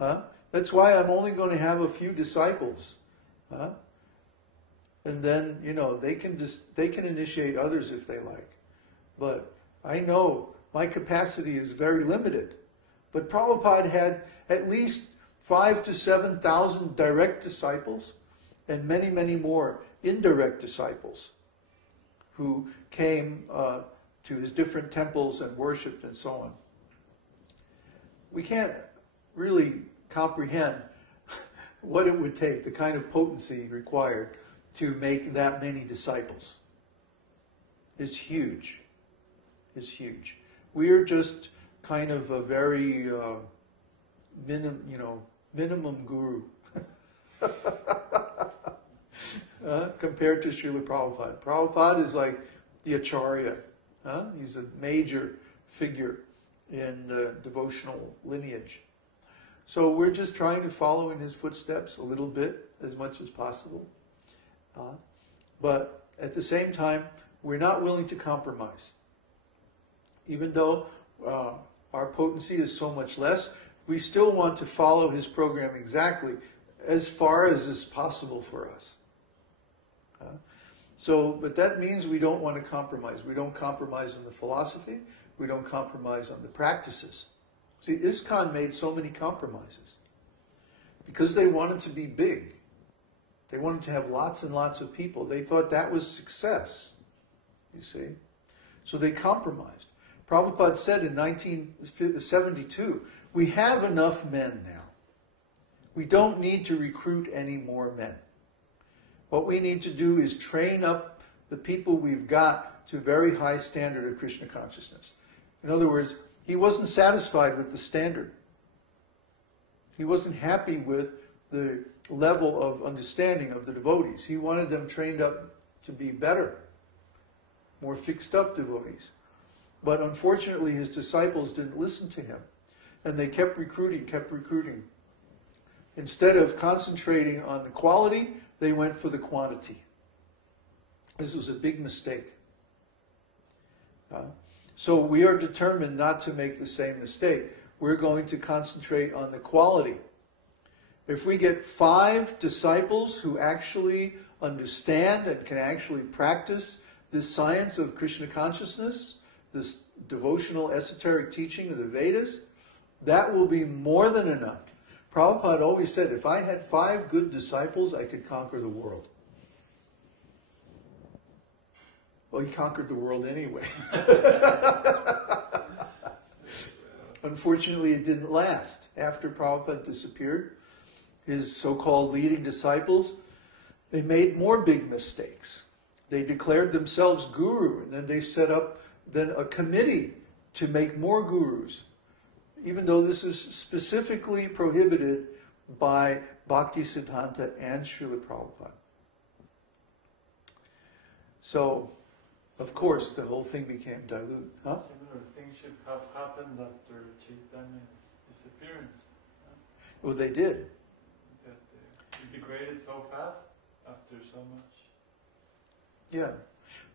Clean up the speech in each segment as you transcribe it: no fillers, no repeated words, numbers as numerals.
Huh? That's why I'm only going to have a few disciples. Huh? And then, you know, they can initiate others if they like. But I know my capacity is very limited. But Prabhupada had at least 5,000 to 7,000 direct disciples and many, many more indirect disciples who came to his different temples and worshipped and so on. We can't really comprehend what it would take, the kind of potency required to make that many disciples. It's huge. It's huge. We are just kind of a very minimum guru compared to Srila Prabhupada. Prabhupada is like the Acharya. He's a major figure in the devotional lineage. So we're just trying to follow in his footsteps a little bit, as much as possible. But at the same time, we're not willing to compromise. Even though our potency is so much less, we still want to follow his program exactly as far as is possible for us. But that means we don't want to compromise. We don't compromise on the philosophy. We don't compromise on the practices. See, ISKCON made so many compromises because they wanted to be big. They wanted to have lots and lots of people. They thought that was success, you see. So they compromised. Prabhupada said in 1972, we have enough men now. We don't need to recruit any more men. What we need to do is train up the people we've got to a very high standard of Krishna consciousness. In other words, he wasn't satisfied with the standard. He wasn't happy with the level of understanding of the devotees. He wanted them trained up to be better, more fixed up devotees. But unfortunately, his disciples didn't listen to him. And they kept recruiting. Instead of concentrating on the quality, they went for the quantity. This was a big mistake. So we are determined not to make the same mistake. We're going to concentrate on the quality. If we get 5 disciples who actually understand and can actually practice this science of Krishna consciousness, this devotional esoteric teaching of the Vedas, that will be more than enough. Prabhupada always said, if I had 5 good disciples, I could conquer the world. Well, he conquered the world anyway. Unfortunately, it didn't last. After Prabhupada disappeared, his so-called leading disciples, they made more big mistakes. They declared themselves guru, and then they set up a committee to make more gurus, even though this is specifically prohibited by Bhaktisiddhanta and Srila Prabhupada. So, of course, the whole thing became dilute. Similar things should have happened after Chaitanya's disappearance. Well, they did. That it degraded so fast after so much. Yeah.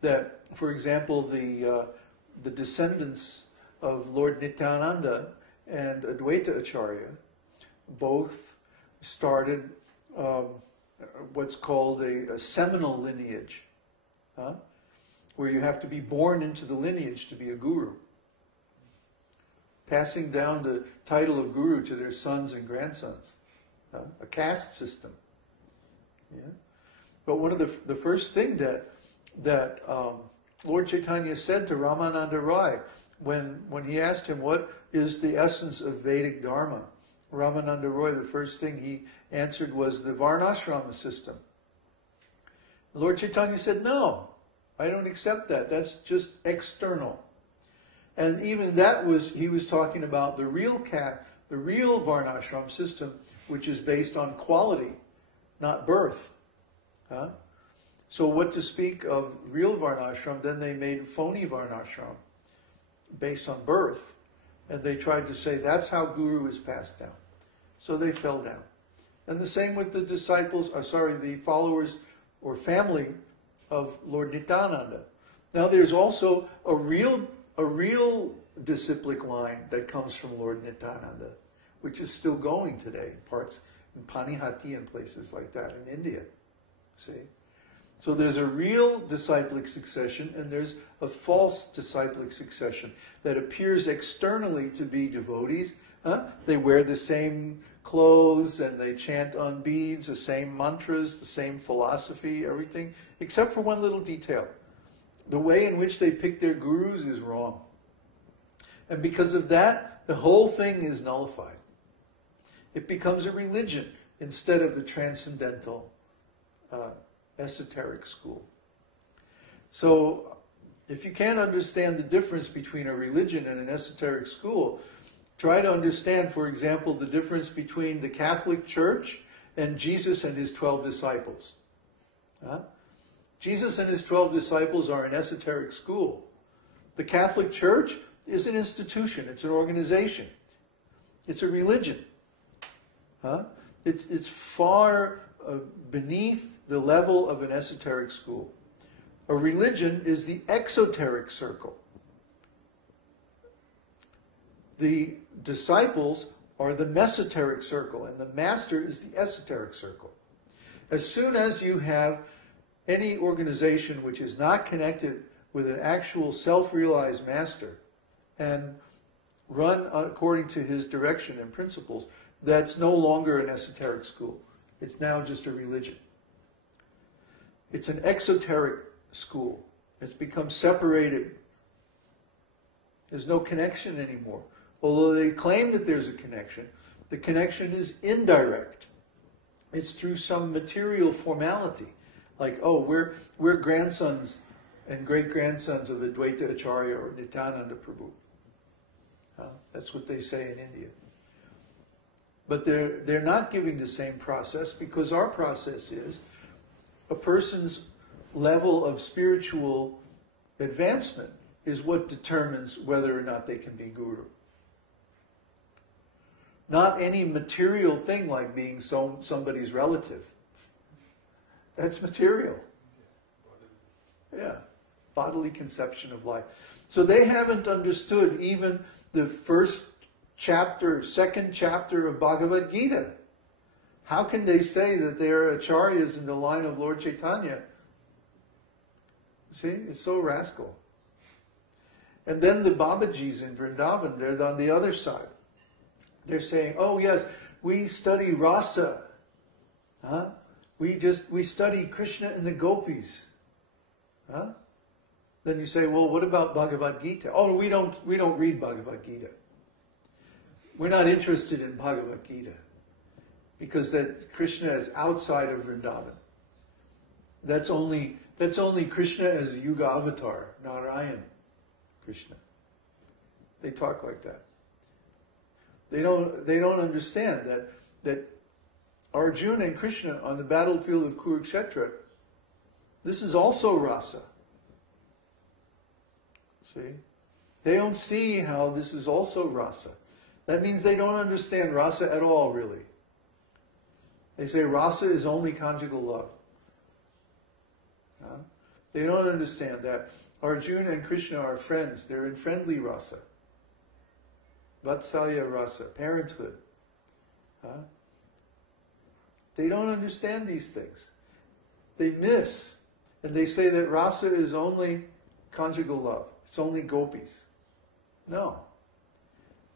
That, for example, the descendants of Lord Nityananda and Advaita Acharya both started what's called a seminal lineage, where you have to be born into the lineage to be a guru, passing down the title of guru to their sons and grandsons, a caste system. Yeah? But one of the first thing that Lord Caitanya said to Ramananda Rai when he asked him what is the essence of Vedic Dharma, Ramananda Roy, the first thing he answered was the Varnashrama system. Lord Caitanya said, no, I don't accept that. That's just external. And even that he was talking about the real Varnashram system, which is based on quality, not birth. So what to speak of real Varnashram, then they made phony Varnashram based on birth. And they tried to say that's how guru is passed down. So they fell down. And the same with the the followers or family of Lord Nityananda. Now there's also a real disciplic line that comes from Lord Nityananda, which is still going today, parts in Panihati and places like that in India. See? So there's a real disciplic succession and there's a false disciplic succession that appears externally to be devotees. They wear the same clothes and they chant on beads, the same mantras, the same philosophy, everything, except for one little detail. The way in which they pick their gurus is wrong. And because of that, the whole thing is nullified. It becomes a religion instead of the transcendental, esoteric school. So, if you can't understand the difference between a religion and an esoteric school, try to understand, for example, the difference between the Catholic Church and Jesus and his 12 disciples. Jesus and his 12 disciples are an esoteric school. The Catholic Church is an institution, it's an organization, it's a religion. It's far beneath the level of an esoteric school. A religion is the exoteric circle. The disciples are the mesoteric circle, and the master is the esoteric circle. As soon as you have any organization which is not connected with an actual self-realized master and run according to his direction and principles, that's no longer an esoteric school. It's now just a religion. It's an exoteric school. It's become separated. There's no connection anymore. Although they claim that there's a connection, the connection is indirect. It's through some material formality. Like, oh, we're grandsons and great-grandsons of Advaita Acharya or Nityananda Prabhu. That's what they say in India. But they're not giving the same process, because our process is a person's level of spiritual advancement is what determines whether or not they can be guru. Not any material thing like being somebody's relative. That's material. Yeah, bodily conception of life. So they haven't understood even the first chapter, second chapter of Bhagavad Gita. How can they say that they are acharyas in the line of Lord Caitanya? See, it's so rascal. And then the Babajis in Vrindavan, they're on the other side. They're saying, oh yes, we study rasa. We study Krishna and the gopis. Then you say, well, what about Bhagavad Gita? Oh, we don't read Bhagavad Gita. We're not interested in Bhagavad Gita because that Krishna is outside of Vrindavan. That's only Krishna as Yuga avatar, Narayan Krishna. They talk like that. They don't understand that Arjuna and Krishna on the battlefield of Kurukshetra, this is also rasa. See? They don't see how this is also rasa. That means they don't understand rasa at all, really. They say rasa is only conjugal love. They don't understand that Arjuna and Krishna are friends. They're in friendly rasa. Vatsalya rasa, parenthood. They don't understand these things. They miss. And they say that rasa is only conjugal love. It's only gopis. No.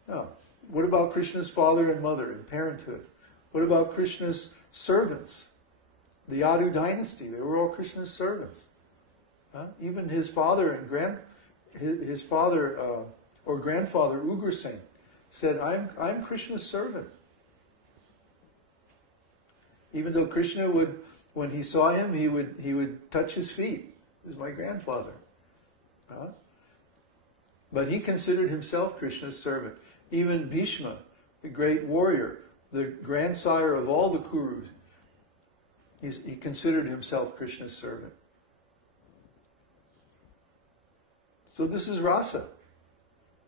No. What about Krishna's father and mother in parenthood? What about Krishna's servants? The Yadu dynasty, they were all Krishna's servants. Even his father and his father or grandfather Ugrasen said, I'm Krishna's servant. Even though Krishna would, when he saw him, he would touch his feet. He was my grandfather. But he considered himself Krishna's servant. Even Bhishma, the great warrior, the grandsire of all the Kurus, he considered himself Krishna's servant. So this is rasa.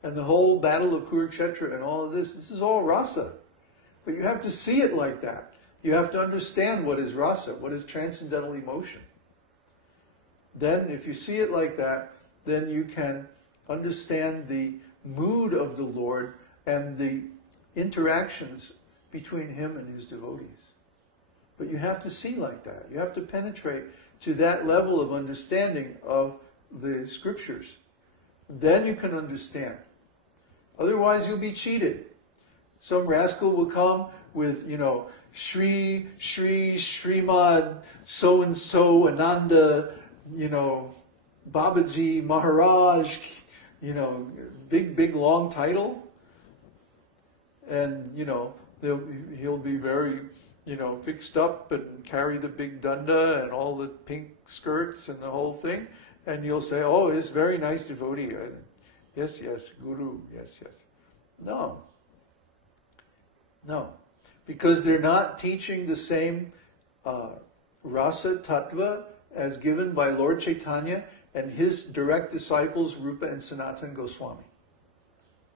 And the whole battle of Kurukshetra and all of this is all rasa. But you have to see it like that. You have to understand what is rasa, what is transcendental emotion. Then, if you see it like that, then you can understand the mood of the Lord and the interactions between him and his devotees. But you have to see like that. You have to penetrate to that level of understanding of the scriptures. Then you can understand. Otherwise you'll be cheated. Some rascal will come with, Shri, Srimad, so-and-so, Ananda, Babaji, Maharaj, big long title. And, he'll be very, fixed up and carry the big danda and all the pink skirts and the whole thing. And you'll say, oh, he's a very nice devotee. Yes, guru, yes. No. Because they're not teaching the same rasa tattva as given by Lord Caitanya and his direct disciples, Rupa and Sanatana Goswami.